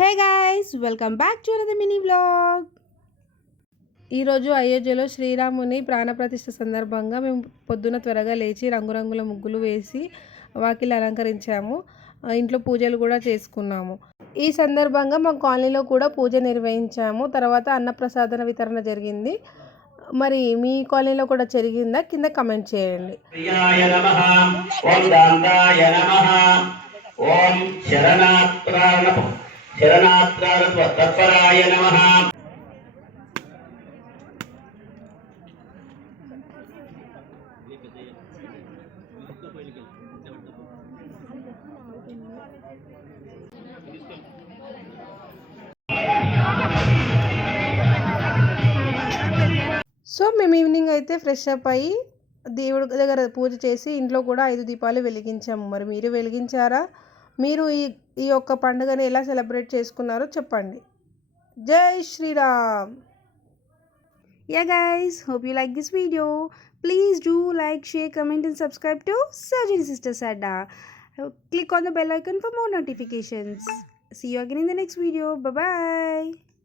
Hey guys, welcome back to another mini vlog. ఈరోజు అయోధ్యలో శ్రీరాముని ప్రాణప్రతిష్ఠ సందర్భంగా మేము పొద్దున త్వరగా లేచి రంగురంగుల ముగ్గులు వేసి వాకిలి అలంకరించాము. ఇంట్లో పూజలు కూడా చేసుకున్నాము. ఈ సందర్భంగా మా కాలనీలో కూడా పూజ నిర్వహించాము. తర్వాత అన్నప్రసాదన వితరణ జరిగింది. మరి మీ కాలనీలో కూడా జరిగిందా? కింద కమెంట్ చేయండి. తత్పరాయ నమః. సో మేము ఈవినింగ్ అయితే ఫ్రెష్ అప్ అయ్యి దేవుడి దగ్గర పూజ చేసి ఇంట్లో కూడా 5 దీపాలు వెలిగించాము. మరి మీరు వెలిగించారా? మీరు ఈ యొక్క పండుగని ఎలా సెలబ్రేట్ చేసుకున్నారో చెప్పండి. జై Sriram. Yeah guys, hope you like this video. Please do like, share, comment and subscribe to Surgeon Sister Sadda. Click on the bell icon for more notifications. See you again in the next video. Bye bye.